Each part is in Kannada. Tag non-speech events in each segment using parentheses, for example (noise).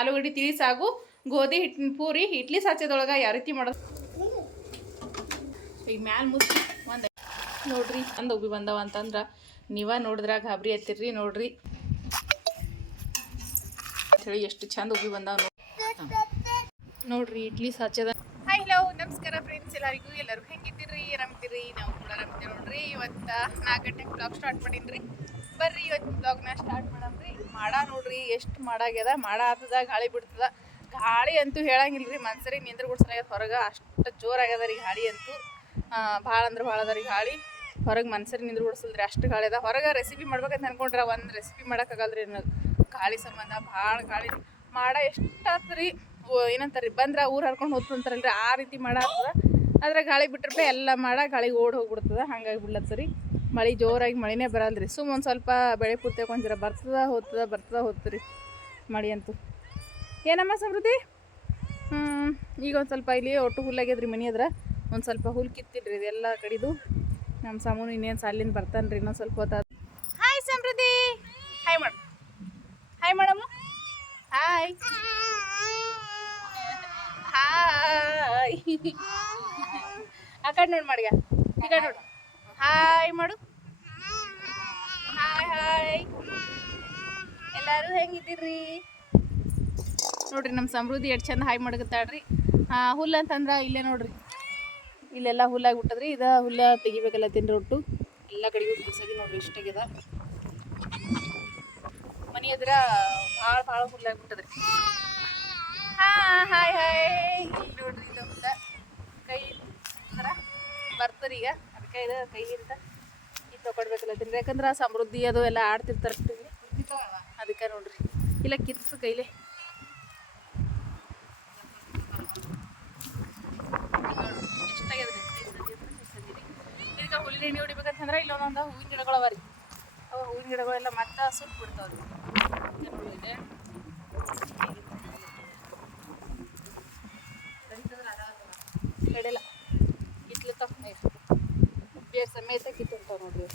ಆಲೂಗಡ್ಡೆ, ತಿಳಿ ಸಾಗು, ಗೋಧಿ ಹಿಟ್ಟಿನ ಪೂರಿ, ಇಡ್ಲಿ ಸಾಚೆದೊಳಗೆ ಯಾವ ರೀತಿ ಮಾಡೋದು? ಈಗ ಮ್ಯಾಲ ಮುಚ್ಚಿ ಒಂದು ನೋಡ್ರಿ. ಅಂದ ಉಬ್ಬಿ ಬಂದವ ಅಂತಂದ್ರೆ ನೀವ ನೋಡಿದ್ರೆ ಗಾಬರಿ ಹತ್ತಿರ್ರಿ ನೋಡ್ರಿ. ಹೇಳಿ ಎಷ್ಟು ಚಂದ ಉಬ್ಬಿ ಬಂದಾವ ನೋಡ್ರಿ ಇಡ್ಲಿ ಸಾಚದ ಹಾಯ್ ಹಲೋ ನಮಸ್ಕಾರ ಫ್ರೆಂಡ್ಸ್ ಎಲ್ಲರಿಗೂ. ಎಲ್ಲರೂ ಹೆಂಗಿದ್ದೀರಿ? ಆರಾಮಿದ್ದೀರಿ? ನಾವು ಕೂಡ ಆರಾಮಿದ್ದೀವಿ ನೋಡ್ರಿ. ಇವತ್ತ ನಾಲ್ಕು ಗಂಟೆಗೆ ಬ್ಲಾಗ್ ಸ್ಟಾರ್ಟ್ ಮಾಡೀನಿ ಬರ್ರಿ ಇವತ್ತು ಬ್ಲಾಗ್ನ ಸ್ಟಾರ್ಟ್ ಮಾಡಮ್ರಿ ಮಾಡ ನೋಡ್ರಿ, ಎಷ್ಟು ಮಾಡಾಗ್ಯದ, ಮಾಡ ಆತದ, ಗಾಳಿ ಬಿಡ್ತದ. ಗಾಳಿ ಅಂತೂ ಹೇಳಂಗಿಲ್ಲ ರೀ ಮನ್ಸರಿ ನಿಂದ್ರ ಗುಡ್ಸಲಾಗ್ಯದ ಹೊರಗೆ. ಅಷ್ಟು ಜೋರಾಗ್ಯದ ರೀ ಗಾಳಿ ಅಂತೂ. ಭಾಳ ಅಂದ್ರೆ ಭಾಳ ಅದ ರೀ ಗಾಳಿ. ಹೊರಗೆ ಮನ್ಸರಿ ನಿಂದ್ರ ಗುಡ್ಸಲ್ರಿ ಅಷ್ಟು ಗಾಳಿ ಅದ. ಹೊರಗೆ ರೆಸಿಪಿ ಮಾಡ್ಬೇಕಂತ ಅನ್ಕೊಂಡ್ರೆ ಒಂದು ರೆಸಿಪಿ ಮಾಡೋಕ್ಕಾಗಲ್ರಿ ಅನ್ನೋದು ಗಾಳಿ ಸಂಬಂಧ ಭಾಳ ಗಾಳಿ. ಮಾಡ ಎಷ್ಟು ಆತ್ರಿ ಏನಂತಾರೆ ಬಂದ್ರೆ ಊರು ಹರ್ಕೊಂಡು ಹೋಗ್ತಂತಾರಲ್ರಿ ಆ ರೀತಿ ಮಾಡ ಆದ್ರೆ ಗಾಳಿ ಬಿಟ್ರೆ ಎಲ್ಲ ಮಾಡ, ಗಾಳಿಗೆ ಓಡ್ ಹೋಗ್ಬಿಡ್ತದ, ಹಂಗಾಗಿ ಬಿಡ್ಲತ್ತರಿ ಮಳೆ ಜೋರಾಗಿ ಮಳೆನೇ ಬರಲ್ರಿ ಸುಮ್ಮ ಒಂದು ಸ್ವಲ್ಪ ಬೆಳೆ ಪೂರ್ತಿ ಕೊಂಚ ಬರ್ತದ, ಹೋಗ್ತದ, ಬರ್ತದ ರೀ ಮಳೆ ಅಂತೂ. ಏನಮ್ಮ ಸಮೃದ್ಧಿ? ಈಗ ಒಂದು ಸ್ವಲ್ಪ ಇಲ್ಲಿ ಒಟ್ಟು ಹುಲ್ಲಾಗ್ಯದ್ರಿ ಮನೆ ಹತ್ರ ಒಂದು ಸ್ವಲ್ಪ ಹುಲ್ ಕಿತ್ತಿಲ್ರಿ ಇದೆಲ್ಲ ಕಡಿದು. ನಮ್ಮ ಸಾಮೂನು ಇನ್ನೇನು ಸಾಲಿಂದ ಬರ್ತಾನೆ ರೀ ಇನ್ನೊಂದು ಸ್ವಲ್ಪ ಹೊತ್ತ ಹಾಯ್ ಸಮೃದ್ಧಿ. ಹಾಯ್ ಮಾಡು ಹಾಯ್ ಮಾಡಮ್ಮ ಹಾಯ್ ಹಾಯ್ ಆ ಕಡೆ ನೋಡಿ ಮಾಡಿಗ ಈ ನೋಡು. ಹಾಯ್ ಮಾಡು ಹಾಯ್ ಹಾಯ್ ಎಲ್ಲರೂ ಹೆಂಗಿದ್ದೀರಿ? ನೋಡ್ರಿ ನಮ್ಮ ಸಮೃದ್ಧಿ ಎಷ್ಟು ಚಂದ ಹಾಯ್ ಮಾಡಕತ್ತಾಳ್ರಿ ಹುಲ್ಲು ಅಂತಂದ್ರೆ ಇಲ್ಲೇ ನೋಡ್ರಿ. ಇಲ್ಲೆಲ್ಲ ಹುಲ್ಲಾಗಿ ಬಿಟ್ಟದ್ರಿ ಇದು ಹುಲ್ಲ ತೆಗಿಬೇಕಲ್ಲ ತಿನ್ರಿ ಒಟ್ಟು ಎಲ್ಲ ಕಡೆಗೂ ಬಿಸಾಗಿ ನೋಡ್ರಿ ಇಷ್ಟಾಗ್ಯದ ಮನೆ ಎದ್ರ ಭಾಳ ಭಾಳ ಹುಲ್ಲಾಗಿ ಬಿಟ್ಟದ್ರಿ ಹಾ, ಹಾಯ್ ಹಾಯ್. ನೋಡ್ರಿ, ಇದು ಹುಲ್ಲ. ಕೈ ಬರ್ತದ್ರಿ ಬರ್ತರಿ ಈಗ. ಅದಕ್ಕೆ ಇದು ಕೈ ಅಂತ ತಿನ್ರಿ ಯಾಕಂದ್ರೆ ಸಮೃದ್ಧಿ ಅದು ಎಲ್ಲ ಆಡ್ತಿರ್ತಾರೆ. ಅದಕ್ಕೆ ನೋಡ್ರಿ. ಇಲ್ಲ, ಕಿತ್ಸು ಕೈಲೇ. ಇದಕ್ಕೆ ಹುಲ್ಲಿನ ಎಣ್ಣೆ ಹೊಡಿಬೇಕಂತಂದ್ರೆ ಇಲ್ಲಿ ಒಂದೊಂದು ಹೂವಿನ ಗಿಡಗಳು ಅವ ರೀ. ಅವು ಹೂವಿನ ಗಿಡಗಳೆಲ್ಲ ಮತ್ತೆ ಸುಟ್ಟು ಬಿಡ್ತಾವ್ರಿ. ಇದೆ ಕಡೆಲ್ಲ ಸಮೇತ ಕಿತ್ತಿರ್ತಾವ ನೋಡ್ರಿ.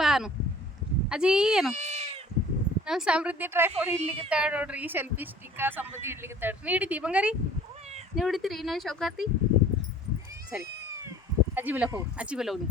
ಬಾನು ಅಜ್ಜಿ ಏನು? ನಮ್ಮ ಸಮೃದ್ಧಿ ಟ್ರೈ ಫೋಡ್ ಹಿಡ್ಲಿಕ್ಕೆ ನೋಡ್ರಿ ಸೆಲ್ಫಿ ಸ್ಟಿಕ್ಕ ಸಮೃದ್ಧಿ ಹಿಡ್ಲಿಕ್ಕೆ ನೀ ಹಿಡಿತಿ ಬಂಗಾರಿ? ನೀವು ಹಿಡಿತೀರಿ ಇನ್ನೊಂದು ಶೌಕಾತಿ ಸರಿ ಅಜ್ಜಿ ಬಿಲಕ್ಕೆ ಹೋಗು ಅಜ್ಜಿ ಬಿಲ ಹೋಗಿ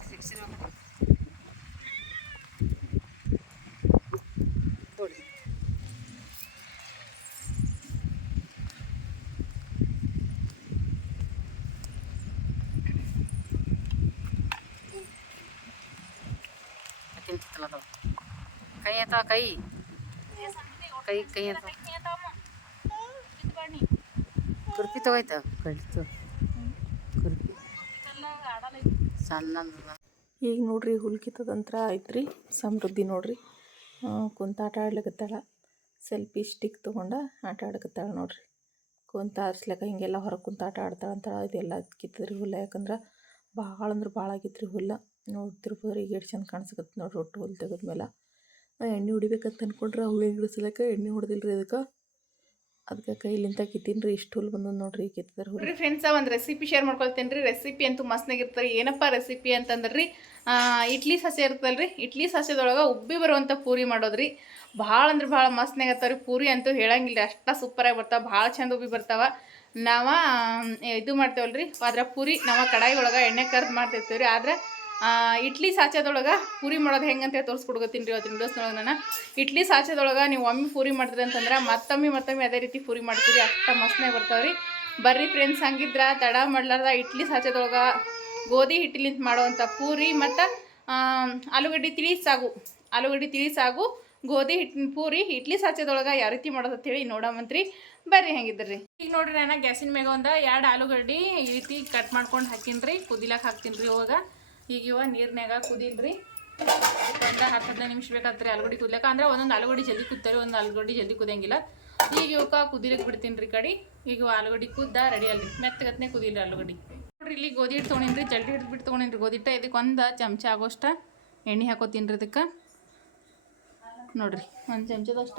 ですどれ चला तो कहीं था कहीं कहीं कहीं था कुर्पी तो गई था कल तो ಈಗ ನೋಡ್ರಿ ಹುಲ್ ಕಿತ್ತದಂತ್ರ ಐತ್ರಿ, ಸಮೃದ್ಧಿ ನೋಡ್ರಿ. ಕುಂತ ಆಟ ಆಡ್ಲಿಕತ್ತಾಳ. ಸೆಲ್ಫಿ ಸ್ಟಿಕ್ ತೊಗೊಂಡ ಆಟ ಆಡಕತ್ತಾಳ ನೋಡ್ರಿ. ಕುಂತ ಆರಿಸ್ಲಕ್ಕ ಹಿಂಗೆಲ್ಲ ಹೊರಗೆ ಕುಂತ ಆಟ ಆಡ್ತಾಳ ಅಂತ ಇದೆಲ್ಲ ಕಿತ್ತದ್ರಿ ಹುಲ್ಲ. ಯಾಕಂದ್ರೆ ಭಾಳ ಅಂದ್ರೆ ಭಾಳ ಆಗಿತ್ರಿ ಹುಲ್ಲ. ನೋಡ್ತಿರ್ಬೋದ್ರಿ ಈಗ ಎಷ್ಟು ಚಂದ ಕಾಣಿಸ್ಕತ್ತೆ ನೋಡ್ರಿ ಒಟ್ಟು ಹುಲ್ ತೆಗೆದ್ಮೇಲೆ ಮೇಲೆ ಎಣ್ಣೆ ಹೊಡಿಬೇಕಂತ ಅನ್ಕೊಂಡ್ರೆ ಹುಳಿ ಗಿಡಿಸ್ಲಕ್ಕ ಎಣ್ಣೆ ಹೊಡೆದಿಲ್ರಿ ಅದಕ್ಕೆ ಅದಕ್ಕೆ ಕೈಲಿಂತ ಕಿತ್ತೀನಿ ರೀ, ಇಷ್ಟು ಹುಲ್ ಬಂದದ ನೋಡ್ರಿ ಕಿತ್ತಾರೆ ಹುಲ್ ಫ್ರೆಂಡ್ಸ ಒಂದು ರೆಸಿಪಿ ಶೇರ್ ಮಾಡ್ಕೊಳ್ತೇನೆ ರೀ ರೆಸಿಪಿ ಅಂತೂ ಮಸ್ನಾಗಿರ್ತಾರೆ ಏನಪ್ಪ ರೆಸಿಪಿ ಅಂತಂದ್ರೆ? ರೀ ಇಡ್ಲಿ ಸಸ್ಯ ರೀ ಇಡ್ಲಿ ಸಸ್ಯದೊಳಗೆ ಉಬ್ಬಿ ಬರುವಂಥ ಪೂರಿ ಮಾಡೋದ್ರಿ. ಭಾಳ ಅಂದ್ರೆ ಭಾಳ ಮಸ್ತ್ನಾಗತ್ತಾವ ರೀ ಪೂರಿ ಅಂತೂ ಹೇಳಂಗಿಲ್ಲ ಅಷ್ಟ ಸೂಪರಾಗಿ ಬರ್ತಾವೆ. ಭಾಳ ಚಂದ ಉಬ್ಬಿ ಬರ್ತಾವೆ. ನಾವು ಇದು ಮಾಡ್ತೇವಲ್ಲ ರೀ ಆದ್ರೆ ಪೂರಿ ನಾವು ಕಡಾಯಿ ಒಳಗೆ ಎಣ್ಣೆ ಕರ್ದು ಮಾಡ್ತಿರ್ತೀವಿ ರೀ ಆದ್ರೆ ಇಡ್ಲಿ ಸಾಚದೊಳಗೆ ಪೂರಿ ಮಾಡೋದು ಹೆಂಗಂತ ತೋರಿಸ್ಕೊಡ್ಕೊತೀನಿ ರೀ ಅವತ್ತಿನ ವಿಡಿಯೋಸ್ನೊಳಗೆ ನಾನು. ಇಡ್ಲಿ ಸಾಚದೊಳಗೆ ನೀವು ಒಮ್ಮೆ ಪೂರಿ ಮಾಡಿದ್ರಿ ಅಂತಂದ್ರೆ ಮತ್ತೊಮ್ಮೆ ಮತ್ತೊಮ್ಮೆ ಅದೇ ರೀತಿ ಪೂರಿ ಮಾಡ್ತೀರಿ, ಅಷ್ಟು ಬರ್ತಾವೆ ರೀ. ಬರ್ರಿ ಫ್ರೆಂಡ್ಸ್ ಹಂಗಿದ್ರೆ ತಡ ಮಾಡ್ಲಾರ್ದ ಇಡ್ಲಿ ಸಾಚದೊಳಗೆ ಗೋಧಿ ಹಿಟ್ಟಿಲಿಂತ ಮಾಡುವಂಥ ಪೂರಿ ಮತ್ತು ಆಲೂಗಡ್ಡೆ ತಿಳಿ ಸಾಗು. ಆಲೂಗಡ್ಡೆ ತಿಳಿ ಸಾಗು, ಗೋಧಿ ಹಿಟ್ಟಿನ ಪೂರಿ ಇಡ್ಲಿ ಸಾಚದೊಳಗೆ ಯಾವ ರೀತಿ ಮಾಡೋದು ಅಂತೇಳಿ ನೋಡಮಂತ್ರಿ ಬರ್ರಿ ಹೆಂಗಿದ್ರಿ. ಈಗ ನೋಡ್ರಿ ನಾನು ಗ್ಯಾಸಿನ ಮ್ಯಾಗ ಒಂದು ಎರಡು ಆಲೂಗಡ್ಡೆ ಈ ರೀತಿ ಕಟ್ ಮಾಡ್ಕೊಂಡು ಹಾಕಿನ್ರಿ ಕುದಿಲಕ್ಕೆ ಹಾಕ್ತೀನಿ ರೀ ಇವಾಗ. ಈಗ ಇವ ನೀರ್ನ್ಯಾಗ ಕುದಿಲ್ರಿ. ಒಂದು ಹತ್ತು ಹದಿನೈದು ನಿಮಿಷ ಬೇಕಾತ್ರಿ ಆಲೂಗಡ್ಡೆ ಕುದ್ಲಕ್ಕ. ಅಂದ್ರೆ ಒಂದೊಂದು ಆಲೂಗಡ್ಡೆ ಜಲ್ದಿ ಕುದ್ತಾರೆ ಒಂದು ಆಲೂಗಡ್ಡೆ ಜಲ್ದಿ ಕುದಿಯಂಗಿಲ್ಲ. ಈಗ ಇವಕ್ಕ ಕುದಿಲಿಕ್ಕೆ ಬಿಡ್ತೀನಿ ರೀ ಕಡಿ. ಈಗ ಆಲೂಗಡ್ಡೆ ಕುದ್ದ ರೆಡಿ ಅಲ್ರಿ ಮೆತ್ತಗತ್ನೆ ಕುದಿಲ್ರಿ ಆಲೂಗಡ್ಡೆ. ನೋಡ್ರಿ ಇಲ್ಲಿ ಗೋಧಿ ಹಿಟ್ಟು ತೊಗೊಂಡಿನ್ರಿ, ಜಲ್ದಿ ಹಿಡ್ದು ಬಿಟ್ಟು ತೊಗೊಂಡಿನ್ರಿ ಗೋಧಿ ಹಿಟ್ಟ. ಇದಕ್ಕೆ ಒಂದು ಚಮಚ ಆಗೋಷ್ಟ ಎಣ್ಣೆ ಹಾಕೋತೀನಿ ರೀ ಇದಕ್ಕೆ. ನೋಡ್ರಿ, ಒಂದು ಚಮಚದಷ್ಟ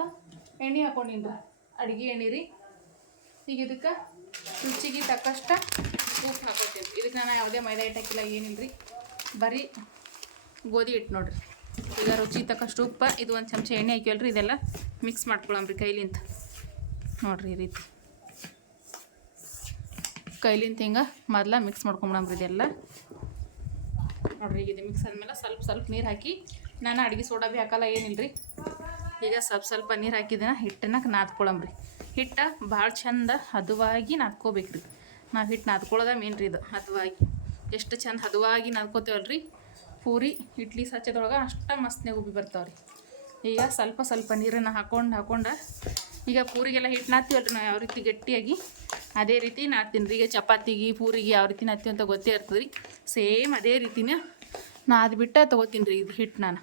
ಎಣ್ಣೆ ಹಾಕೊಂಡಿನ್ರಿ. ಅಡುಗೆ ಎಣ್ಣೆ ರೀ ಈಗ ಇದಕ್ಕೆ ರುಚಿಗೆ ತಕ್ಕಷ್ಟ ಉಪ್ಪು ಹಾಕೋತೀನಿ ಇದಕ್ಕೆ ನಾನು ಯಾವುದೇ ಮೈದಾ ಹಿಟ್ಟು ಹಾಕಿಲ್ಲ ಏನಿಲ್ಲ ರೀ ಬರೀ ಗೋಧಿ ಹಿಟ್ಟು ನೋಡ್ರಿ. ಈಗ ರುಚಿ ತಕ್ಕಷ್ಟು ಉಪ್ಪು, ಇದು ಒಂದು ಚಮಚ ಎಣ್ಣೆ ಹಾಕಿವಲ್ರಿ ಇದೆಲ್ಲ ಮಿಕ್ಸ್ ಮಾಡ್ಕೊಳಮ್ರಿ ಕೈಲಿಂತ. ನೋಡ್ರಿ ಈ ರೀತಿ. ಕೈಲಿಂತ ಹಿಂಗೆ ಮೊದಲ ಮಿಕ್ಸ್ ಮಾಡ್ಕೊಂಬಿಡಮ್ರಿ ಇದೆಲ್ಲ. ನೋಡ್ರಿ ಈಗ ಇದು ಮಿಕ್ಸ್ ಆದಮೇಲೆ ಸ್ವಲ್ಪ ಸ್ವಲ್ಪ ನೀರು ಹಾಕಿ, ನಾನು ಅಡುಗೆ ಸೋಡಾ ಭೀ ಹಾಕಲ್ಲ ಏನಿಲ್ಲ ರೀ ಈಗ ಸ್ವಲ್ಪ ಸ್ವಲ್ಪ ನೀರು ಹಾಕಿದ ಹಿಟ್ಟನ್ನ ನಾದ್ಕೊಳಮ್ರಿ ಹಿಟ್ಟು ಭಾಳ ಚಂದ ಹದವಾಗಿ ನಾದ್ಕೋಬೇಕು ರೀ ನಾವು ಹಿಟ್ಟು ನಾದ್ಕೊಳ್ಳೋದ ಮೇನ್ರಿ ಇದು, ಹದವಾಗಿ. ಎಷ್ಟು ಚಂದ ಹದವಾಗಿ ನಲ್ಕೋತೇವಲ್ರಿ? ಪೂರಿ, ಇಡ್ಲಿ ಸಚ್ಚದೊಳಗೆ ಅಷ್ಟ ಮಸ್ತ್ನಾಗ ಉಬ್ಬಿ ಬರ್ತಾವ್ರಿ. ಈಗ ಸ್ವಲ್ಪ ಸ್ವಲ್ಪ ನೀರನ್ನು ಹಾಕೊಂಡು ಹಾಕೊಂಡು ಈಗ ಪೂರಿಗೆಲ್ಲ ಹಿಟ್ಟು ನಾದ್ತೀವಲ್ರಿ ನಾವು ಯಾವ ರೀತಿ ಗಟ್ಟಿಯಾಗಿ. ಅದೇ ರೀತಿ ನಾದ್ತೀನಿ ರೀ. ಈಗ ಚಪಾತಿಗೆ, ಪೂರಿಗೆ ಯಾವ ರೀತಿ ನಾತೀವಿ ಅಂತ ಗೊತ್ತೇ ಇರ್ತದೆ ರೀ ಸೇಮ್ ಅದೇ ರೀತಿನೇ ನಾದ್ಬಿಟ್ಟು ತೊಗೋತೀನಿ ರೀ ಇದು ಹಿಟ್ಟು ನಾನು.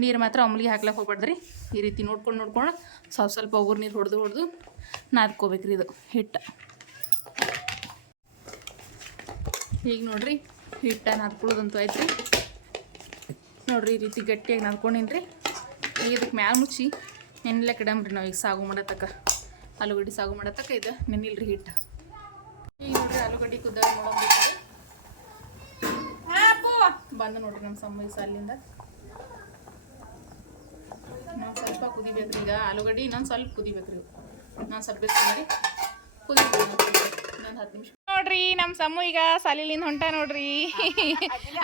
ನೀರು ಮಾತ್ರ ಅಮಲಿಗೆ ಹಾಕ್ಲಕ್ಕೆ ಹೋಗ್ಬಾರ್ದ್ರಿ ಈ ರೀತಿ ನೋಡ್ಕೊಂಡು ನೋಡ್ಕೊಂಡು ಸ್ವಲ್ಪ ಸ್ವಲ್ಪ ಉಗುರು ನೀರು ಹೊಡೆದು ಹೊಡೆದು ನಾದ್ಕೋಬೇಕ್ರಿ ಇದು ಹಿಟ್ಟು ಈಗ ನೋಡ್ರಿ ಹಿಟ್ಟ ನಾದ್ಕೊಳ್ಳೋದಂತೂ ಆಯ್ತು ರೀ ನೋಡ್ರಿ ಈ ರೀತಿ ಗಟ್ಟಿಯಾಗಿ ನಾದ್ಕೊಂಡಿನಿ ರೀ ಈಗ ಇದಕ್ಕೆ ಮ್ಯಾಲ ಮುಚ್ಚಿ ನೆನ್ಲಕ್ಕೆ ಇಡಮ್ರಿ ನಾವು ಈಗ ಸಾಗು ಮಾಡತಕ್ಕ. ಆಲೂಗಡ್ಡೆ ಸಾಗು ಮಾಡತಕ್ಕ ಇದು ನೆನಿಲ್ರಿ ಹಿಟ್ಟು. ಈಗ ನೋಡ್ರಿ ಆಲೂಗಡ್ಡೆ ಕುದ್ದ ನೋಡೋದು ಬಂದು ನೋಡ್ರಿ ನಮ್ಮ ಸಮ್ಮ ಅಲ್ಲಿಂದ ನಾವು ಸ್ವಲ್ಪ ಕುದಿಬೇಕ್ರಿ ಈಗ. ಆಲೂಗಡ್ಡೆ ಇನ್ನೊಂದು ಸ್ವಲ್ಪ ಕುದಿಬೇಕ್ರಿ. ನಾನು ಸ್ವಲ್ಪ ಮಾಡಿ ಕುದಿಬೇಕು ಇನ್ನೊಂದು ಹತ್ತು ನಿಮಿಷ ನೋಡ್ರಿ ನಮ್ಮ ಸಮ್ಮು ಈಗ ಸಾಲಿಲಿಂದ ಹೊಂಟ ನೋಡ್ರಿ.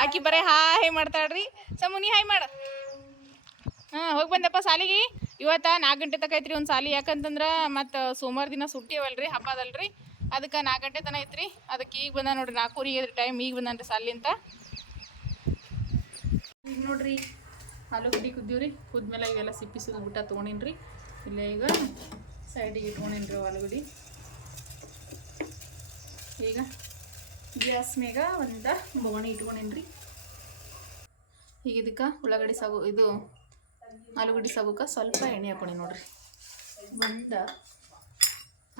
ಆಕಿ ಬರೇ ಹಾಯ್ ಮಾಡ್ತಾಳ್ರಿ. ಸಮು ನೀ ಹಾಯ್ ಮಾಡ. ಹಾಂ ಹೋಗಿ ಬಂದಪ್ಪ ಸಾಲಿಗೆ. ಇವತ್ತು ನಾಲ್ಕು ಗಂಟೆ ತನಕ ಐತ್ರಿ ಒಂದು ಸಾಲಿ. ಯಾಕಂತಂದ್ರೆ ಮತ್ತೆ ಸೋಮವಾರ ದಿನ ಸುಟ್ಟಿ ಅವಲ್ರಿ ಹಬ್ಬದಲ್ರಿ ಅದಕ್ಕೆ ನಾಲ್ಕು ಗಂಟೆ ತನಕ ಐತ್ರಿ. ಅದಕ್ಕೆ ಈಗ ಬಂದ ನೋಡ್ರಿ ನಾಲ್ಕೂರಿಗೆ ಟೈಮ್ ಈಗ ಬಂದನ್ರಿ ಸಾಲಿಂತ ಈಗ ನೋಡ್ರಿ ಆಲೂಗಡ್ಡಿ ಕುದ್ದೀವ್ರಿ. ಕುದ್ಮೇಲೆ ಇವೆಲ್ಲ ಸಿಪ್ಪಿ ಊಟ ತೊಗೊಂಡಿನ್ರಿ. ಇಲ್ಲೇ ಈಗ ಸೈಡಿಗೆ ಇಟ್ಕೊಂಡಿನ್ರಿ ಆಲೂಗಡ್ಡೆ ಈಗ ಗ್ಯಾಸ್ ಮೇಗ ಒಂದು ಬೊಗಣಿ ಇಟ್ಕೊಂಡೇನ್ರಿ. ಈಗ ಇದಕ್ಕೆ ಉಳ್ಳಾಗಡ್ಡಿ ಸಾಗು, ಇದು ಆಲೂಗಡ್ಡೆ ಸಾಗುಕ ಸ್ವಲ್ಪ ಎಣ್ಣೆ ಹಾಕೊಂಡಿ ನೋಡ್ರಿ. ಒಂದು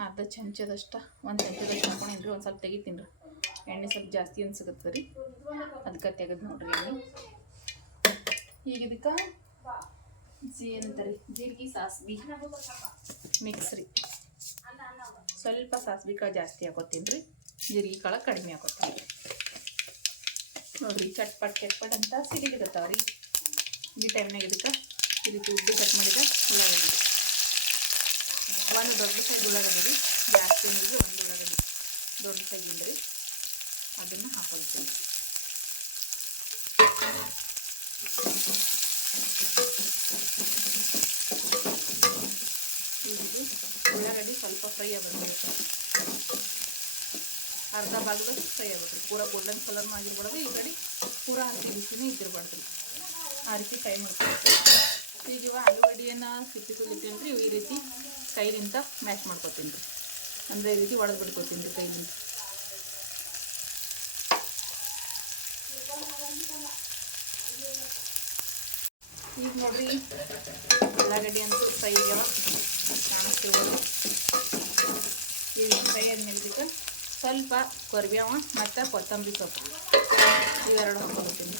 ಅರ್ಧ ಚಮಚದಷ್ಟ, ಒಂದು ಚಮಚದಷ್ಟು ಹಾಕೊಂಡೇನ್ರಿ, ಒಂದು ಸ್ವಲ್ಪ ತೆಗಿತೀನಿ ರೀ ಎಣ್ಣೆ ಸ್ವಲ್ಪ ಜಾಸ್ತಿ ಅನ್ಸಕತ್ತದ ರೀ ಅದಕ್ಕೆ ತೆಗೆದು ನೋಡ್ರಿ ಎಣ್ಣೆ. ಈಗ ಇದಕ್ಕೆ ಜೀ ಅಂತಾರೆ ಜೀರಿಗೆ ಸಾಸ್ವಿ ಮಿಕ್ಸ್ ರೀ. ಸ್ವಲ್ಪ ಕಾ ಜಾಸ್ತಿ ಹಾಕೋತೀನಿ ರೀ ಜೀರಿಗೆ ಕಾಳು ಕಡಿಮೆ ಆಗುತ್ತೆ. ನೋಡ್ರಿ ಚಟ್ಪಟ್ ಚಟ್ಪಟ್ ಅಂತ ಸಿಡಿಲಿಕತ್ತಾವ ರೀ ಈ ಟೈಮ್ನಾಗ ಇದಕ್ಕೆ ಈ ರೀತಿ ಉದ್ದು ಕಟ್ ಮಾಡಿದ ಉಳ್ಳಾಗಡ್ಡಿ. ಒಂದು ದೊಡ್ಡ ಸೈಜ್ ಉಳ್ಳಾಗಡ್ಡಿ ಜಾಸ್ತಿ ನೀರಿಗೆ ಒಂದು ಉಳ್ಳಾಗಡ್ಡಿ. ದೊಡ್ಡ ಸೈಜ್ ರೀ. ಅದನ್ನು ಹಾಕೊಳ್ತೀನಿ. ಉಳ್ಳಾಗಡ್ಡಿ ಸ್ವಲ್ಪ ಫ್ರೈ ಆಗಬೇಕು ಅರ್ಧ ಭಾಗದಷ್ಟು ಫ್ರೈ ಆಗ್ಬೇಕು ಪೂರ ಗೋಲ್ಡನ್ ಕಲರ್ ಆಗಿರ್ಬಾರ್ದು ಈ ಕಡೆ ಪೂರ ಹಸಿ ಬಿಸಿನೇ ಇದ್ದಿರ್ಬಾರ್ದು ಆ ರೀತಿ ಫ್ರೈ ಮಾಡ್ಕೊಬೇಕು ಈಗ ಇವ ಆಲೂಗಡ್ಡೆಯನ್ನು ಸಿಕ್ಕಿಸಿಟ್ಟಿರ್ತೀನಿ ರೀ ಈ ರೀತಿ ಕೈಲಿಂದ ಮ್ಯಾಶ್ ಮಾಡ್ಕೊತೀನಿ ರೀ. ಅಂದರೆ ಈ ರೀತಿ ಒಡೆದು ಬಿಡ್ಕೊತೀನಿ ರೀ ಕೈಲಿಂದ. ಈಗ ನೋಡ್ರಿ, ಉಳ್ಳಾಗಡ್ಡಿ ಅಂತೂ ಫ್ರೈ ಆಗ್ಯಾವ. ಕಾಣಿಸ್ತಿರ್ಬೋದು ಈಗ ಫ್ರೈ ಆದ್ಮೇಲೆ ಸ್ವಲ್ಪ ಕೊರಿಬೇವ ಮತ್ತು ಕೊತ್ತಂಬರಿ ಸೊಪ್ಪು. ಇವೆರಡು ಹಾಕ್ಕೊಳ್ತೀನಿ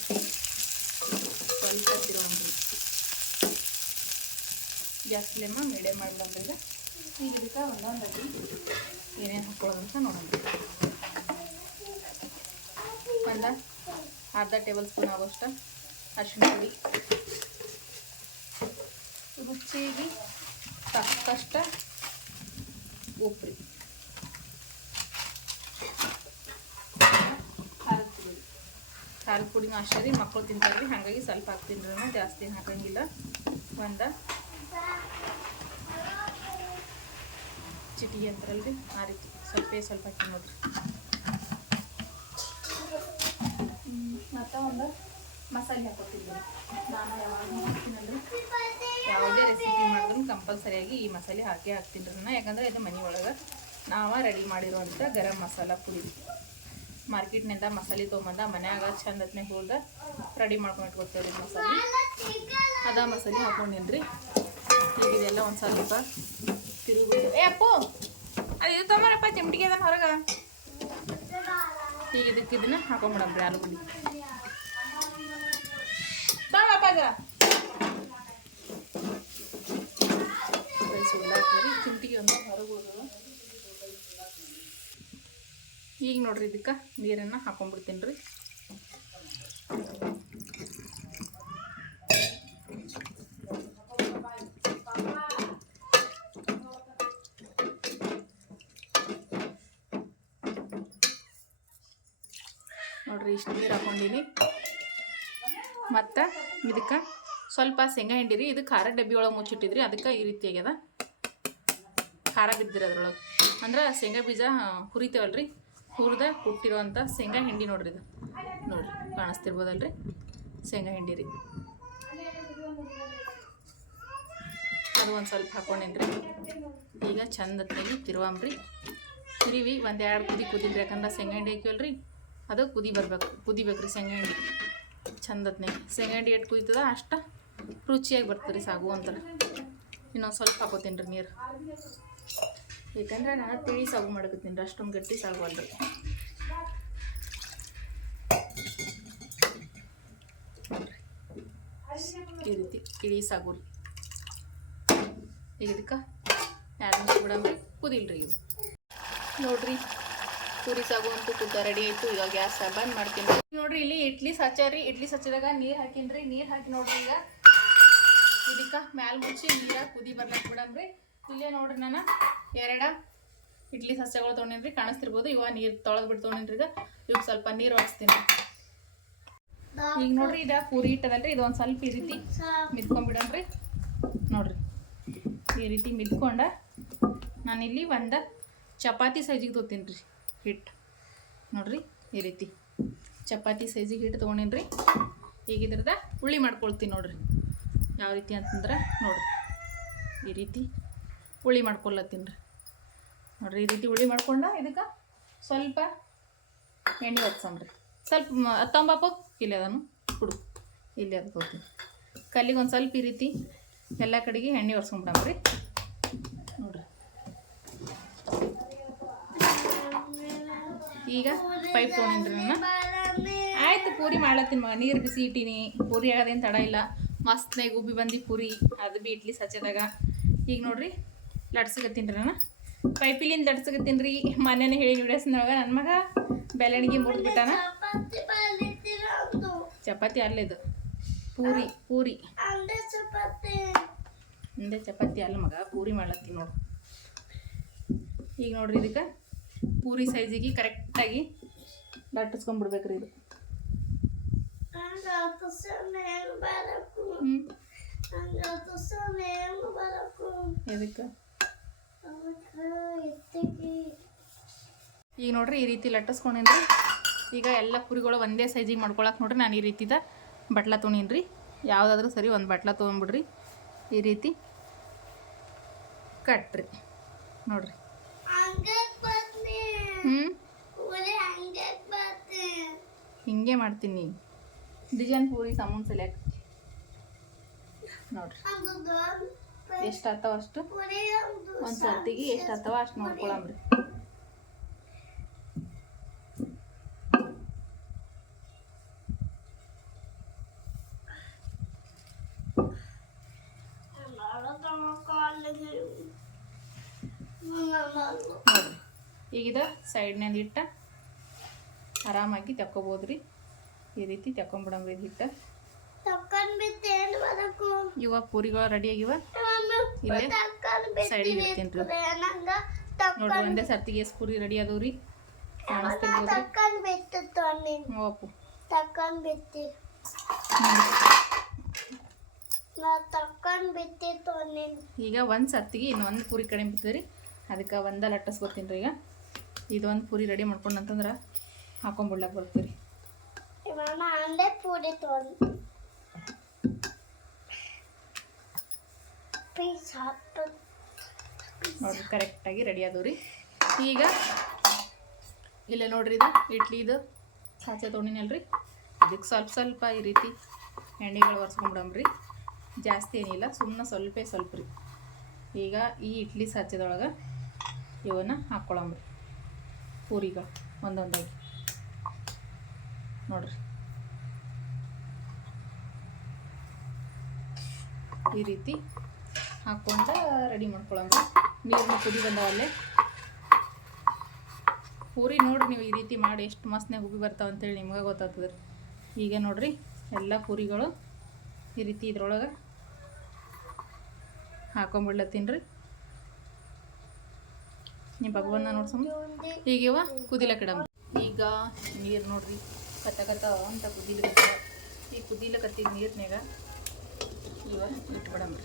ಸ್ವಲ್ಪ ತಿರುವಂಬ್ರಿ ಗ್ಯಾಸ್ ಫ್ಲೇಮ ಮೀಡಿಯಮ್ ಮಾಡಿಬಿಡಂದ್ರೆ ಈಗ ಇದಕ್ಕೆ ಒಂದೊಂದಾಗಿ ಏನೇನು ಅಂತ ನೋಡೋಣ. ಒಂದು ಅರ್ಧ ಟೇಬಲ್ ಸ್ಪೂನ್ ಆಗೋಷ್ಟು ಅರಿಶಿಣ ಪುಡಿ. ರುಚಿಗೆ ತಕ್ಕಷ್ಟ ಉಪ್ಪು ರೀ ಖಾರದ ಪುಡಿ ಖಾರದ ಪುಡಿನೂ ಅಷ್ಟೇ ರೀ ಮಕ್ಕಳು ತಿಂತಾರೆ ರೀ ಹಾಗಾಗಿ ಸ್ವಲ್ಪ ಹಾಕ್ತೀನಿ ಜಾಸ್ತಿ ಹಾಕಂಗಿಲ್ಲ. ಒಂದು ಚಿಟಿಗೆ ರೀ ಆ ರೀತಿ. ಸ್ವಲ್ಪ ಸ್ವಲ್ಪ ಹಾಕಿ ನೋಡ್ರಿ. ಮತ್ತು ಒಂದು ಮಸಾಲೆ ನಾನು ಯಾವಾಗ ಅಂದ್ರೆ ಯಾವುದೇ ರೆಸಿಪಿ ಮಾಡಿದ್ರು ಕಂಪಲ್ಸರಿಯಾಗಿ ಈ ಮಸಾಲೆ ಹಾಕಿ ಹಾಕ್ತೀನಿ ರೀ ನಾನು ಯಾಕಂದ್ರೆ ಇದು ಮನೆ ಒಳಗೆ ನಾವ ರೆಡಿ ಮಾಡಿರುವಂಥ ಗರಂ ಮಸಾಲ ಪುಡಿ. ಮಾರ್ಕೆಟ್ನಿಂದ ಮಸಾಲೆ ತೊಗೊಂಬಂದ ಮನ್ಯಾಗ ಚಂದ ಹೊತ್ನೆ ಹೋದ ರೆಡಿ ಮಾಡ್ಕೊಂಡು ಇಟ್ಕೊತೇವೆ ಮಸಾಲೆ. ಅದ ಮಸಾಲೆ ಹಾಕೊಂಡಿನ್ರಿ. ಇದೆಲ್ಲ ಒಂದು ಸ್ವಲ್ಪ ತಿರುಗಿ ಏ ಅಪ್ಪು, ಅದು ಇದು ತೊಗೊಂಬರಪ್ಪ, ಚಿಮ್ಟಿಗೆ ಅದನ್ನ ಹೊರಗೆ. ಈಗ ಇದಕ್ಕೆ ಇದನ್ನ ಹಾಕೊಂಬಿಡಮ್ರಿ ಆಲೂಗಡ್ಡಿ ತಗೊಳಪ್ಪ ಹಾಕ್ರಿ ಚಿಮ್ಟಿಗೆ ಒಂದು ಹೊರಗೆ ಈಗ ನೋಡ್ರಿ ಇದಕ್ಕೆ ನೀರನ್ನು ಹಾಕೊಂಡ್ಬಿಡ್ತೀನಿ ರೀ. ನೋಡ್ರಿ ಇಷ್ಟು ನೀರು ಹಾಕೊಂಡೀನಿ. ಮತ್ತು ಇದಕ್ಕೆ ಸ್ವಲ್ಪ ಶೇಂಗಾ ಹಿಂಡಿರಿ ಇದು ಖಾರ ಡಬ್ಬಿ ಒಳಗೆ ಮುಚ್ಚಿಟ್ಟಿದ್ರಿ. ಅದಕ್ಕೆ ಈ ರೀತಿ ಆಗ್ಯದ. ಖಾರ ಬಿದ್ದಿರೋದ್ರೊಳಗೆ. ಅಂದ್ರೆ ಶೇಂಗಾ ಬೀಜ ಹುರಿತೇವಲ್ರಿ. ಹುರಿದ ಹುಟ್ಟಿರುವಂಥ ಶೇಂಗಾ ಹಿಂಡಿ ನೋಡ್ರಿ ಇದು. ನೋಡ್ರಿ, ಕಾಣಿಸ್ತಿರ್ಬೋದಲ್ರಿ? ಶೇಂಗಾ ಹಿಂಡಿ ರೀ. ಅದು ಒಂದು ಸ್ವಲ್ಪ ಹಾಕೊಂಡೇನ್ರಿ. ಈಗ ಚಂದ ತೆಗಿ ತಿರುವಾಮ್ರಿ. ತಿರುವಿ ಒಂದು ಎರಡು ಕುದಿ ಕುದಿದ್ರಿ ಯಾಕಂದ್ರೆ ಶೇಂಗಾ ಹಿಂಡಿ ಹಾಕಿವಲ್ರಿ? ಅದು ಕುದಿ ಬರ್ಬೇಕು ಕುದಿಬೇಕು ರೀ ಶೇಂಗಾ ಹಿಂಡಿ. ಚಂದತ್ನೆ ಶೇಂಗಾ ಹಿಂಡಿ ಎಷ್ಟು ಕುದಿತದ, ಅಷ್ಟು ರುಚಿಯಾಗಿ ಬರ್ತದೆ ರೀ ಸಾಗು ಅಂತಾರೆ ಇನ್ನೊಂದು ಸ್ವಲ್ಪ ಹಾಕೋತೀನಿ ರೀ ನೀರು. ಯಾಕಂದ್ರೆ ನಾನು ತಿಳಿ ಸಾಗು ಮಾಡಕತ್ತೀನಿ ಅಷ್ಟೊಂದು ಗಟ್ಟಿ ಸಾಗು ಅಲ್ರಿ ಈ ರೀತಿ ತಿಳಿ ಸಾಗು ಈಗ ಇದಕ್ಕೆ ನಿಮಿಷ ಬಿಡಮ್ರಿ ಕುದಿಲ್ರಿ ಇದು. ನೋಡ್ರಿ ಪೂರಿ ಸಾಗು ಅಂತೂ ಕುದ್ದ ರೆಡಿ ಆಯ್ತು. ಈಗ ಗ್ಯಾಸ್ ಬಂದ್ ಮಾಡ್ತೀನಿ. ನೋಡ್ರಿ, ಇಲ್ಲಿ ಇಡ್ಲಿ ಸಚ್ಚಾರಿ ಇಡ್ಲಿ ಸಚ್ಚಿದಾಗ ನೀರು ಹಾಕಿನ್ರಿ ನೀರು ಹಾಕಿ ನೋಡ್ರಿ ಈಗ. ಇದಕ್ಕ ಮ್ಯಾಲ್ ಮುಚ್ಚಿ ನೀರ ಕುದಿ ಬರ್ಲಕ್ಕೆ ಬಿಡಮ್ರಿ ಇಲ್ಲೇ ನೋಡ್ರಿ ನಾನು. ಎರಡ. ಇಡ್ಲಿ ಸಸ್ಯಗಳು ತೊಗೊಂಡಿನ್ರಿ, ಕಾಣಿಸ್ತಿರ್ಬೋದು. ಇವ ನೀರು ತೊಳೆದು ಬಿಟ್ಟು ತೊಗೊಂಡಿನ್ರಿ ಈಗ. ಇವಾಗ ಸ್ವಲ್ಪ ನೀರು ಹಾಕ್ಸ್ತೀನಿ ಈಗ ನೋಡ್ರಿ, ಇದ ಪೂರಿ ಇಟ್ಟದಲ್ರಿ, ಇದು ಒಂದು ಸ್ವಲ್ಪ ಈ ರೀತಿ ಮಿದ್ಕೊಂಡ್ಬಿಡೋಣ್ರಿ ನೋಡ್ರಿ, ಈ ರೀತಿ ಮಿದ್ಕೊಂಡ ನಾನಿಲ್ಲಿ ಒಂದು ಚಪಾತಿ ಸೈಜಿಗೆ ತೊಗೊತೀನಿ ರೀ ಹಿಟ್ಟು ನೋಡ್ರಿ, ಈ ರೀತಿ ಚಪಾತಿ ಸೈಜಿಗೆ ಹಿಟ್ಟು ತೊಗೊಂಡೇನಿ ರೀ ಈಗ ಇದ್ರದ ಉಳ್ಳಿ ಮಾಡ್ಕೊಳ್ತೀನಿ ನೋಡ್ರಿ. ಯಾವ ರೀತಿ ಅಂತಂದ್ರೆ ನೋಡ್ರಿ, ಈ ರೀತಿ ಉಳ್ಳಿ ಮಾಡ್ಕೊಳ್ಳತ್ತೀನಿ ರೀ ನೋಡ್ರಿ, ಈ ರೀತಿ ಉಳಿ ಮಾಡ್ಕೊಂಡ ಇದಕ್ಕೆ ಸ್ವಲ್ಪ ಎಣ್ಣೆ ಹಚ್ಸಮ್ರಿ ಸ್ವಲ್ಪ, ಮ- ತಂಬಾಪ ಇಲ್ಲಿ ಅದನ್ನು ಕುಡು ಇಲ್ಲಿ ಅದು ಕಲ್ಲಿಗೆ ಒಂದು ಸ್ವಲ್ಪ ಈ ರೀತಿ ಎಲ್ಲ ಕಡೆಗೆ ಎಣ್ಣೆ ಒರೆಸ್ಕೊಂಬಿಡಮ್ರಿ ನೋಡ್ರಿ. ಈಗ ಪೈಪ್ ತೊಗೊಂಡಿನ್ರಿ ನಾನು ಆಯ್ತು, ಪೂರಿ ಮಾಡ್ಲತ್ತೀನಿ ಮಗ. ನೀರು ಬಿಸಿ ಇಟ್ಟೀನಿ. ಪೂರಿ ಆಗೋದೇನು ತಡ ಇಲ್ಲ. ಮಸ್ತ್ನಾಗ ಉಬ್ಬಿ ಬಂದು ಪೂರಿ. ಅದು ಬಿ ಇಡ್ಲಿ ಸಚ್ಚದಾಗ ಈಗ ನೋಡ್ರಿ ಲಡ್ಸಕತ್ತೀನಿ ರೀ ನಾನು ಪೈಪಿಲಿಂದ ಲಡ್ಸಕತ್ತೀನಿ ರೀ. ಮನೇನೆ ಹೇಳಿ ವಿಡಿಯೋಸ್ನೊಳಗೆ ನನ್ನ ಮಗ ಬೆಳಣಿಗೆ ಮುರ್ದು ಬಿಟ್ಟಾನ. ಚಪಾತಿ ಅಲ್ಲಿದು ಪೂರಿ ಪೂರಿ. ಹಿಂದೆ ಚಪಾತಿ. ಅಲ್ಲ ಮಗ. ಪೂರಿ ಮಾಡ್ಲತ್ತೀನಿ ನೋಡು. ಈಗ ನೋಡ್ರಿ ಇದಕ್ಕೆ. ಪೂರಿ ಸೈಜಿಗೆ ಕರೆಕ್ಟಾಗಿ ದಟ್ಟಿಸ್ಕೊಂಡ್ಬಿಡ್ಬೇಕ್ರಿ ಇದು. ಎದಕ್ಕೆ? ಈಗ ನೋಡ್ರಿ ಈ ರೀತಿ ಲಟ್ಟಿಸ್ಕೊಂಡೇನ್ರಿ. ಈಗ ಎಲ್ಲ ಕುರಿಗಳು ಒಂದೇ ಸೈಜಿಗೆ ಮಾಡ್ಕೊಳಕ್ಕೆ ನೋಡ್ರಿ ನಾನು ಈ ರೀತಿದ ಬಟ್ಲ ತೊಗೊಂಡೀನಿ ಯಾವುದಾದ್ರೂ ಸರಿ ಒಂದು ಬಟ್ಲ ತೊಗೊಂಡ್ಬಿಡ್ರಿ ಈ ರೀತಿ ಕಟ್ರಿ. ನೋಡ್ರಿ. ಹ್ಞೂ ಹಿಂಗೆ ಮಾಡ್ತೀನಿ. ಡಿಸೈನ್ ಪೂರಿ ಸಮೂನ್ ಸೆಲೆಕ್ಟ್. ನೋಡ್ರಿ. ಎಷ್ಟು ಆಗ್ತಾವ ಅಷ್ಟು? ಒಂದು ಸರ್ತಿಗೆ ಎಷ್ಟು ಆಗ್ತಾವ ಅಷ್ಟು ನೋಡ್ಕೊಳಮ್ರಿ ಈಗಿದ ಸೈಡ್ನಿಂದ ಇಟ್ಟ. ಆರಾಮಾಗಿ ತಕ್ಕೋಬೋದ್ರಿ. ಈ ರೀತಿ ತೆಕ್ಕೊಂಬಿಡಮ್ರಿ ಇದು ಹಿಟ್ಟ. ಇವಾಗ ಪೂರಿಗಳು ರೆಡಿ ಆಗಿವ? ಇಲ್ಲೇ ಇಡ್ತೀನಿ ನೋಡ್ರಿ ಒಂದೇ ಸರ್ತಿಗೆ ಎಷ್ಟು ಪೂರಿ ರೆಡಿ ಕಾಣಿಸ್ತಿರ್ಬೋದ್ರಿ ಓಪು ತಕೊಂಡ್ ಬಿತ್ತಿ ಈಗ ಒಂದು ಸರ್ತಿಗೆ ಇನ್ನೊಂದು ಪೂರಿ ಕಡಿಮೆ ಬಿತ್ತದ್ರಿ ಅದಕ್ಕೆ ಒಂದ ಲಟ್ಟಿಸ್ಕೊತೀನಿ ರೀ ಈಗ. ಇದೊಂದು ಪೂರಿ ರೆಡಿ ಮಾಡ್ಕೊಂಡು ಅಂತಂದ್ರೆ ಬರ್ತೀರಿ ಬರ್ತೀರಿ मला ನೋಡಿ ಕರೆಕ್ಟಾಗಿ ರೆಡಿ ಆದವು ಈಗ ಇಲ್ಲ ನೋಡ್ರಿ ಇದು ಇಡ್ಲಿದು ಸಾಚೆ ತೊಗೊಂಡಿನಲ್ರಿ ಇದಕ್ಕೆ ಸ್ವಲ್ಪ ಸ್ವಲ್ಪ ಈ ರೀತಿ ಎಣ್ಣೆಗಳು ಒರೆಸ್ಕೊಂಬಿಡಮ್ರಿ. ಜಾಸ್ತಿ ಏನಿಲ್ಲ ಸುಮ್ಮನೆ ಸ್ವಲ್ಪ ಸ್ವಲ್ಪ ರೀ ಈಗ ಈ ಇಡ್ಲಿ ಸಾಚೆದೊಳಗೆ ಇವನ್ನ ಹಾಕ್ಕೊಳಂಬ್ರಿ ಪೂರಿಗಳು ಒಂದೊಂದಾಗಿ. ನೋಡ್ರಿ. ಈ ರೀತಿ ಹಾಕ್ಕೊಂಡು ರೆಡಿ ಮಾಡ್ಕೊಳ್ಳೋಣ ನೀರನ್ನ ಕುದಿ ಬಂದವಲ್ಲೇ ಪೂರಿ ನೋಡಿರಿ ನೀವು ಈ ರೀತಿ ಮಾಡಿ ಎಷ್ಟು ಮಸ್ತ್ನೇ ಹುಗಿ ಬರ್ತಾವ ಅಂತೇಳಿ ನಿಮ್ಗೆ ಗೊತ್ತಾಗ್ತದೆ ಈಗ ನೋಡ್ರಿ ಎಲ್ಲ ಪೂರಿಗಳು ಈ ರೀತಿ ಇದ್ರೊಳಗೆ ಹಾಕೊಂಬಿಡ್ಲತ್ತೀನಿ ರೀ. ನಿಮ್ಮ ಭಗವನ್ನ ನೋಡ್ಸಮ್ಮ. ಈಗ ಇವ ಕುದಿಲಕ್ಕಿಡಮ್ ಈಗ ನೀರು ನೋಡ್ರಿ ಕತ್ತ ಅಂತ ಕುದಿಲ ಈ ಕುದಿಲಕತ್ತಿದ ನೀರ್ನ್ಯಾಗ ಇವ ಇಟ್ಬಿಡಮ್ರಿ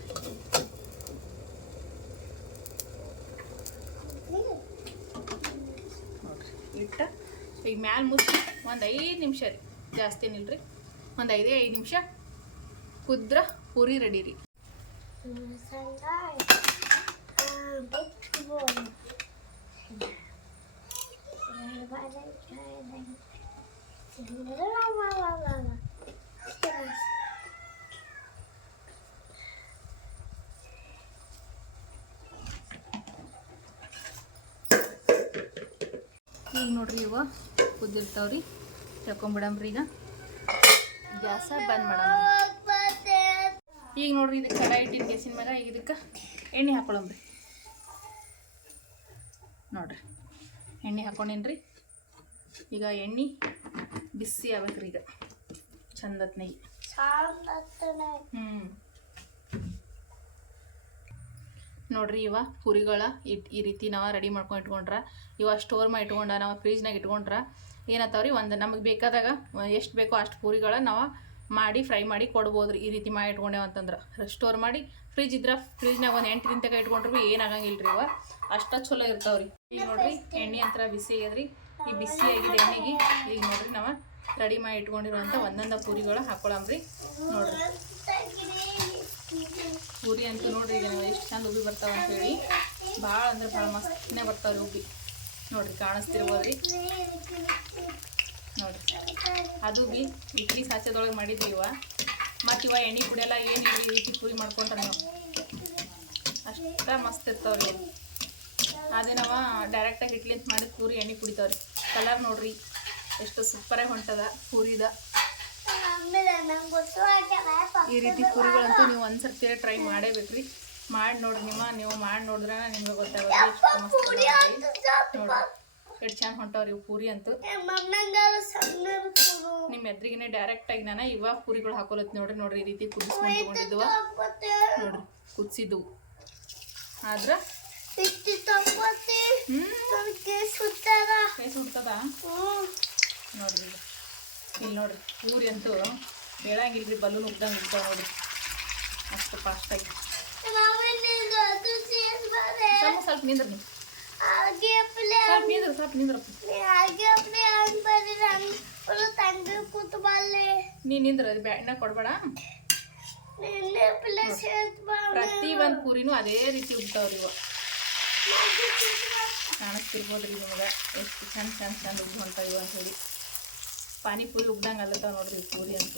ನೋಡ್ರಿ ಇಟ್ಟ ಈಗ ಮ್ಯಾಲೆ ಮುಚ್ಚಿ ಒಂದು ಐದು ನಿಮಿಷ ರೀ. ಜಾಸ್ತಿ ಏನಿಲ್ಲ ರೀ ಒಂದು ಐದೇ, ಐದು ನಿಮಿಷ ಕುದ್ರ ಪೂರಿ ರೆಡಿ ರೀ. ಈಗ ನೋಡ್ರಿ ಇವ ಕುದ್ದಿರ್ತಾವ್ರಿ ತಕೊಂಬಿಡಮ್ರಿ ಈಗ. ಗ್ಯಾಸ ಬಂದ್ ಮಾಡಮ್ರಿ. ಈಗ ನೋಡ್ರಿ ಇದಕ್ಕೆ ಕಡಾಯಿ ಇಟ್ಟಿನ ಗ್ಯಾಸಿನ ಮ್ಯಾಗ ಈಗ ಇದಕ್ಕೆ ಎಣ್ಣೆ ಹಾಕೊಳಮ್ರಿ. ನೋಡ್ರಿ ಎಣ್ಣೆ ಹಾಕೊಂಡೇನ್ರಿ. ಈಗ ಎಣ್ಣೆ ಬಿಸಿ ಆಗ್ಬೇಕ್ರಿ ಈಗ. ಚಂದತ್ ನೆಯ್ಯಿ ಹ್ಞೂ ನೋಡ್ರಿ ಇವ ಪುರಿಗಳ ಇಟ್ ಈ ರೀತಿ ನಾವು ರೆಡಿ ಮಾಡ್ಕೊಂಡು ಇಟ್ಕೊಂಡ್ರ. ಇವ ಸ್ಟೋರ್ ಮಾಡಿ ಇಟ್ಕೊಂಡ, ನಾವು ಫ್ರೀಜ್ನಾಗ ಇಟ್ಕೊಂಡ್ರ. ಏನತ್ತಾವ್ರಿ ಒಂದು ನಮಗೆ ಬೇಕಾದಾಗ, ಎಷ್ಟು ಬೇಕೋ ಅಷ್ಟು ಪೂರಿಗಳ ನಾವು ಮಾಡಿ ಫ್ರೈ ಮಾಡಿ ಕೊಡ್ಬೋದು ರೀ ಈ ರೀತಿ ಮಾಡಿ ಇಟ್ಕೊಂಡೇವು ಅಂತಂದ್ರೆ. ಸ್ಟೋರ್ ಮಾಡಿ ಫ್ರಿಜ್ ಇದ್ರೆ ಫ್ರಿಜ್ನಾಗ ಒಂದು ಎಂಟು ದಿನ ತಗ ಇಟ್ಕೊಂಡ್ರು ಭೀ ಏನಾಗಂಗಿಲ್ಲ ರೀ ಇವ. ಅಷ್ಟ ಚಲೋ ಇರ್ತಾವ್ರಿ. ಈಗ ನೋಡ್ರಿ, ಎಣ್ಣೆ ಅಂತರ ಬಿಸಿ ಆಗ್ಯದ್ರಿ ಈ ಬಿಸಿ ಆಗಿದೆ ಎಣ್ಣೆಗೆ, ಈಗ ನೋಡ್ರಿ ನಾವು ರೆಡಿ ಮಾಡಿ ಇಟ್ಕೊಂಡಿರುವಂಥ ಒಂದೊಂದು ಪೂರಿಗಳು ಹಾಕೊಳಮ್ರಿ. ನೋಡ್ರಿ. ಪೂರಿ ಅಂತ ನೋಡ್ರಿ, ಈಗ ಎಷ್ಟು ಚಂದ ಉಬ್ಬಿ ಬರ್ತಾವ ಅಂತ ಹೇಳಿ. ಭಾಳ ಅಂದ್ರೆ ಭಾಳ ಮಸ್ತನೆ ಬರ್ತಾವ್ರಿ ಉಬ್ಬಿ ನೋಡ್ರಿ, ಕಾಣಿಸ್ತಿರ್ಬೋದ್ರಿ? ನೋಡ್ರಿ. ಅದು ಬಿ ಇಡ್ಲಿ ಸಾಚದೊಳಗೆ ಮಾಡಿದ್ವಿ ಇವ. ಮತ್ತು ಇವ ಎಣ್ಣೆ ಪುಡಿಯೆಲ್ಲ ಏನು ಈ ರೀತಿ ಪೂರಿ ಮಾಡ್ಕೊಂಡ್ರೆ ನಾವು. ಅಷ್ಟ ಮಸ್ತ್ ಇರ್ತಾವ್ರಿ ಅದೇನವ ಅದೇ ನಾವು ಡೈರೆಕ್ಟಾಗಿ ಇಡ್ಲಿ ಅಂತ ಮಾಡಿದ ಪೂರಿ ಎಣ್ಣೆ ಕುಡಿತಾವ್ರಿ ಕಲರ್ ನೋಡ್ರಿ, ಎಷ್ಟು ಸೂಪರಾಗಿ ಹೊಂಟದ ಪೂರಿದ. ಈ ರೀತಿ ಪುರಿಗಳಂತೂ ನೀವು ಒಂದ್ಸರ್ತಿ ಟ್ರೈ ಮಾಡೇಬೇಕ್ರಿ. ಮಾಡಿ ನೋಡ್ರಿ ನಿಮ್ಮ ನೀವು ಮಾಡಿ ನೋಡಿದ್ರೆ ನಿಮ್ಗೆ ಗೊತ್ತಾಗುತ್ತೆ ಎಷ್ಟು ನೋಡ್ರಿ. ಚೆಂದ ಹೊಂಟಾವ್ರಿ ಪೂರಿ ಅಂತೂ. ನಿಮ್ಮ ಎದ್ರಿಗೇನೆ ಡೈರೆಕ್ಟ್ ಆಗಿ ನಾನು ಇವಾಗ ಪೂರಿಗಳು ಹಾಕೋಲತ್ ನೋಡ್ರಿ ನೋಡ್ರಿ ಈ ರೀತಿ ಕುದಿಸ್ಕೊಂಡು ನೋಡ್ರಿ ಕುದಿಸಿದ್ವು. ಆದ್ರ? ಸುಡ್ತದ ನೋಡ್ರಿ. ಇಲ್ಲಿ ನೋಡ್ರಿ. ಊರಿ ಅಂತೂ ಹೇಳಂಗಿಲ್ರಿ ಬಲೂನ್ ಉಗ್ದಂಗೆ ಉಗ್ತ ನೋಡ್ರಿ. ಅಷ್ಟು ಸೇರ್ಬಾರೆ ಸ್ವಲ್ಪ ಸ್ವಲ್ಪ ಸ್ವಲ್ಪ ಸ್ವಲ್ಪ ನೀ ನಿಂದ್ರ, ಅದು ಬ್ಯಾಡ್ನ ಕೊಡ್ಬೇಡ. ಪ್ರತಿ ಒಂದು ಪೂರಿನೂ ಅದೇ ರೀತಿ ಉಗ್ತಾವ್ರಿ ಇವ. ಕಾಣಿಸ್ತಿರ್ಬೋದ್ರಿ ನಿಮಗ. ಎಷ್ಟು ಚಂದ ಚಂದ ಚಂದ ಉಗ್ದು ಇವ ಅಂತ ಹೇಳಿ. ಪಾನಿಪುರಿ ಉಗ್ದಂಗೆ ಅಲ್ಲತ್ತಾವ ನೋಡ್ರಿ ಪೂರಿ ಅಂತ.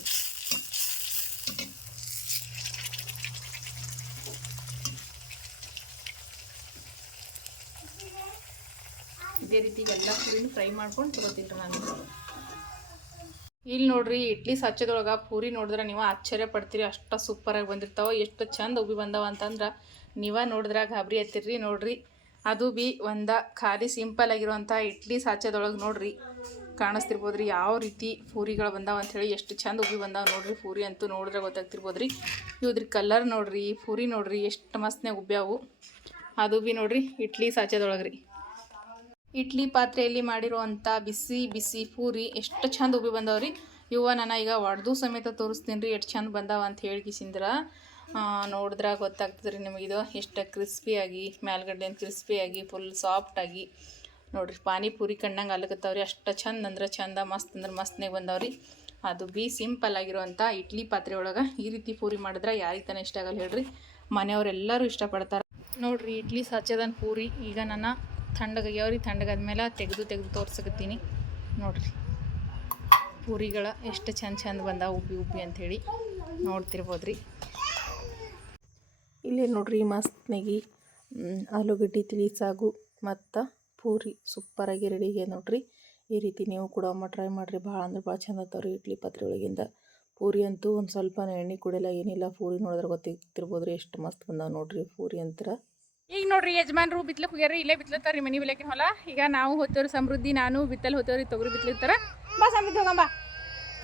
ಇದೇ ರೀತಿ ಎಲ್ಲ ಪೂರಿನೂ ಫ್ರೈ ಮಾಡ್ಕೊಂಡು ತಗೋತೀನಿ ನಾನು. ಇಲ್ಲಿ ನೋಡ್ರಿ ಇಡ್ಲಿ ಸಚ್ಚದೊಳಗೆ ಪೂರಿ ನೋಡಿದ್ರೆ ನೀವು ಆಶ್ಚರ್ಯ ಪಡ್ತೀರಿ, ಅಷ್ಟು ಸೂಪರಾಗಿ ಬಂದಿರ್ತಾವ, ಎಷ್ಟು ಚಂದ ಉಬ್ಬಿ ಬಂದಾವ ಅಂತಂದ್ರೆ ನೀವ ನೋಡಿದ್ರೆ ಗಾಬರಿ ಆಯ್ತಿರ್ರಿ ನೋಡ್ರಿ. ಅದು ಬಿ ಒಂದ ಖಾಲಿ ಸಿಂಪಲ್ ಆಗಿರುವಂಥ ಇಡ್ಲಿ ಸಾಚದೊಳಗೆ ನೋಡ್ರಿ. ಕಾಣಿಸ್ತಿರ್ಬೋದ್ರಿ? ಯಾವ ರೀತಿ ಪೂರಿಗಳು ಬಂದಾವ ಅಂಥೇಳಿ ಎಷ್ಟು ಚಂದ ಉಗಿ ಬಂದಾವ ನೋಡ್ರಿ ಪೂರಿ ಅಂತೂ ನೋಡಿದ್ರೆ ಗೊತ್ತಾಗ್ತಿರ್ಬೋದ್ರಿ. ಇವ್ರಿ ಕಲರ್ ನೋಡ್ರಿ ಪೂರಿ ನೋಡ್ರಿ ಎಷ್ಟು ಮಸ್ತ್ನಾಗ ಉಬ್ಬ್ಯಾವು. ಅದು ಬಿ ನೋಡ್ರಿ ಇಡ್ಲಿ ಸಾಚದೊಳಗೆ ರೀ ಇಡ್ಲಿ ಪಾತ್ರೆಯಲ್ಲಿ ಮಾಡಿರುವಂಥ ಬಿಸಿ ಬಿಸಿ ಪೂರಿ ಎಷ್ಟು ಚಂದ ಉಬ್ಬಿ ರೀ ಇವ ನಾನು ಈಗ ಒಡ್ದು ಸಮೇತ ತೋರಿಸ್ತೀನಿ ರೀ ಎಷ್ಟು ಚಂದ ಬಂದಾವ ಅಂತ ಹೇಳ್ಕಿಸಿಂದ್ರ ನೋಡಿದ್ರೆ ಗೊತ್ತಾಗ್ತದೆ ರೀ ನಿಮಗಿದು ಎಷ್ಟು ಕ್ರಿಸ್ಪಿಯಾಗಿ ಮೇಲ್ಗಡೆ ಕ್ರಿಸ್ಪಿಯಾಗಿ ಫುಲ್ ಸಾಫ್ಟಾಗಿ ನೋಡ್ರಿ, ಪಾನಿಪುರಿ ಕಣ್ಣಂಗೆ ಅಲ್ಲಕತ್ತಾವ್ರಿ ಅಷ್ಟು ಚಂದ ಅಂದ್ರೆ ಚಂದ, ಮಸ್ತ್ ಅಂದ್ರೆ ಮಸ್ತ್ನಾಗ ಬಂದವ್ರಿ. ಅದು ಬಿ ಸಿಂಪಲ್ ಆಗಿರುವಂಥ ಇಡ್ಲಿ ಪಾತ್ರೆ ಒಳಗೆ ಈ ರೀತಿ ಪೂರಿ ಮಾಡಿದ್ರೆ ಯಾರಿಗೆ ತಾನೇ ಇಷ್ಟ ಆಗಲ್ಲ ಹೇಳ್ರಿ. ಮನೆಯವರೆಲ್ಲರೂ ಇಷ್ಟಪಡ್ತಾರೆ ನೋಡ್ರಿ, ಇಡ್ಲಿ ಸಚ್ಚದನ್ ಪೂರಿ. ಈಗ ನಾನು ತಣ್ಣಗಾಗ್ಯಾವ್ರಿ ತಣ್ಣಗಾದ್ಮೇಲೆ ತೆಗೆದು ತೆಗೆದು ತೋರ್ಸಕತ್ತೀನಿ. ನೋಡ್ರಿ, ಪೂರಿಗಳ ಎಷ್ಟು ಚಂದ ಚಂದ ಬಂದಾವ ಉಬ್ಬಿ ಉಬ್ಬಿ ಅಂಥೇಳಿ ನೋಡ್ತಿರ್ಬೋದು ರೀ ಇಲ್ಲೇ ನೋಡ್ರಿ ಮಸ್ತ್ನಾಗಿ ಆಲೂಗಡ್ಡೆ, ತಿಳಿ ಸಾಗು ಮತ್ತು ಪೂರಿ ಸೂಪರಾಗಿ ರೆಡಿ ನೋಡಿರಿ. ಈ ರೀತಿ ನೀವು ಕೂಡ ಒಮ್ಮೆ ಟ್ರೈ ಮಾಡಿರಿ. ಭಾಳ ಅಂದ್ರೆ ಭಾಳ ಚಂದ ಆಗ್ತಾವ್ರಿ ಇಡ್ಲಿ ಪಾತ್ರೆ ಒಳಗಿಂದ. ಪೂರಿ ಅಂತೂ ಒಂದು ಸ್ವಲ್ಪ ಎಣ್ಣೆ ಕುಡಿಯಲ್ಲ ಏನಿಲ್ಲ. ಪೂರಿ ನೋಡಿದ್ರೆ ಗೊತ್ತಿರ್ಬೋದು ರೀ ಎಷ್ಟು ಮಸ್ತ್ ಬಂದಾವ ನೋಡ್ರಿ ಪೂರಿ ಅಂತರ. ಈಗ ನೋಡ್ರಿ ಯಜಮಾನ್ರು ಬಿತ್ಲಕ್ಕೆ ಹೋಗ್ಯಾರ ಇಲ್ಲೇ ಬಿತ್ಲತ್ತಾರ ರೀ ಮನೆ ಬಿಲಕಿನ ಹೊಲ. ಈಗ ನಾವು ಹೋಗ್ತೇವ್ರಿ ಸಮೃದ್ಧಿ, ನಾನು ಬಿತ್ತಲ್ ಹೋಗ್ತೇವ್ರಿ ತೊಗರಿ ಬಿತ್ಲಿರ್ತಾರ. ಬಾ ಸಮೃದ್ಧಿ ಹೋಗಂಬ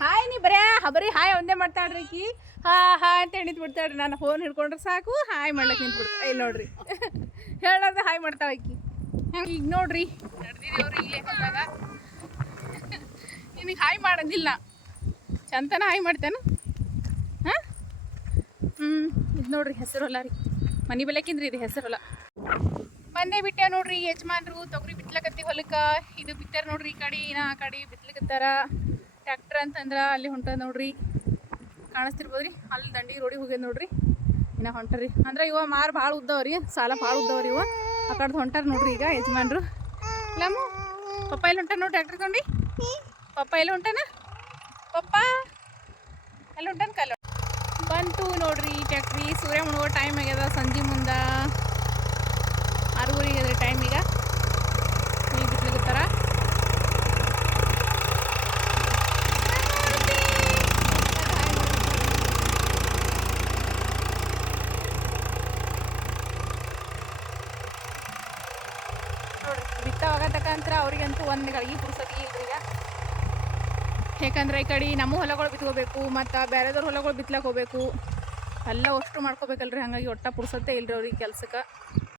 ಹಾಯ್ ನೀ ಬರೇ ಬರೀ ಹಾಯ್ ಒಂದೇ ಮಾಡ್ತಾಳ್ರಿ ಈಕಿ ಹಾ ಹಾ ಅಂತ ಎಣಿತ್ ಬಿಡ್ತಾಳ್ರಿ. ನಾನು ಫೋನ್ ಹಿಡ್ಕೊಂಡ್ರೆ ಸಾಕು. ಹಾಯ್ ಮಾಡ್ಲಕ್ಕೆ ನಿಂತು ಬಿಡ್ತಾ ಇಲ್ಲಿ ನೋಡ್ರಿ. (laughs) ಹೇಳೋದು ಹಾಯ್ ಮಾಡ್ತಾಳೆ ಹೆಂಗ್ ಈಗ ನೋಡ್ರಿ. ನಡೆದಿದ್ದೇವ್ರಿ ಇಲ್ಲೇ ಹೊಲ್ದಾಗ ನಿನಗೆ ಹಾಯ್ ಮಾಡೋದಿಲ್ಲ. ಚಂತನ ಹಾಯ್ ಮಾಡ್ತೇನೆ? ಹಾಂ? ಹ್ಞೂ ಇದು ನೋಡ್ರಿ ಹೆಸರು ಹೊಲ ರೀ. ಮನೆ ಬೆಳಕಿಂದ್ರಿ ಇದು ಹೆಸರು ಹೊಲ ಬಂದೇ ಬಿಟ್ಟೆ ನೋಡ್ರಿ ಯಜಮಾನ್ರು, ತೊಗರಿ ಬಿತ್ಲಕತ್ತಿ ಹೊಲಕ್ಕೆ. ಇದು ಬಿತ್ತಾರ ನೋಡ್ರಿ ಈ ಕಡೆ ನಾ ಆ ಕಡೆ ಬಿತ್ಲಕತ್ತಾರ. ಟ್ಯಾಕ್ಟ್ರ್ ಅಂತಂದ್ರೆ ಅಲ್ಲಿ ಹೊಂಟದ ನೋಡ್ರಿ. ಕಾಣಿಸ್ತಿರ್ಬೋದ್ರಿ? ಅಲ್ಲಿ ದಂಡಿ ರೋಡಿಗೆ ಹೋಗ್ಯದ ನೋಡ್ರಿ. ಇನ್ನ ಹೊಂಟರಿ ಅಂದ್ರೆ ಇವ ಮಾರು ಭಾಳ ಉದ್ದವ್ರಿ, ಸಾಲ ಭಾಳ ಉದ್ದವ್ರಿ ಇವ. ಆ ಕಡೆ ಹೊಂಟಾರ ನೋಡ್ರಿ ಈಗ ಯಜಮಾನ್ರು. ಇಲ್ಲಮ್ಮ ಪಪ್ಪ ಎಲ್ಲಿ ಹೊಂಟಾರ ನೋಡಿ ಟ್ರ್ಯಾಕ್ಟರ್ ತಗೊಂಡು. ಪಪ್ಪ ಎಲ್ಲಿ ಹೊಂಟಾನ? ಪಪ್ಪ, ಎಲ್ಲಿ ಹೊಂಟಾನ ಕಲ್ಲ ಬಂತು ನೋಡ್ರಿ ಟ್ಯಾಕ್ಟ್ರಿ ಸೂರ್ಯ ಮುಳುಗೋ ಟೈಮ್ ಆಗ್ಯದ ಸಂಜೆ ಮುಂದ ಆರೂವರೆಗೆ ಅದ್ರಿ ಟೈಮ್ ಈಗ ಈಗ ಬಿಟ್ಲಿಗತ್ತಾರ ನೋಡ್ರಿ ಬಿತ್ತವಾಗತಕ್ಕಂತ್ರ ಅವ್ರಿಗಂತೂ ಒಂದು ಗಳಿಗೆ ಪುರ್ಸತಿ ಈಗ ಯಾಕಂದ್ರೆ ಈ ಕಡೆ ನಮ್ಮ ಹೊಲಗಳು ಬಿತ್ಕೋಬೇಕು, ಮತ್ತು ಬೇರೆದವ್ರ ಹೊಲಗಳು ಬಿತ್ಲಕ್ಕೆ ಹೋಗ್ಬೇಕು. ಎಲ್ಲ ಅಷ್ಟು ಮಾಡ್ಕೋಬೇಕಲ್ರಿ, ಹಾಗಾಗಿ ಒಟ್ಟ ಪುರ್ಸತ್ತೆ ಇಲ್ರಿ ಅವ್ರಿಗೆ ಕೆಲ್ಸಕ್ಕೆ.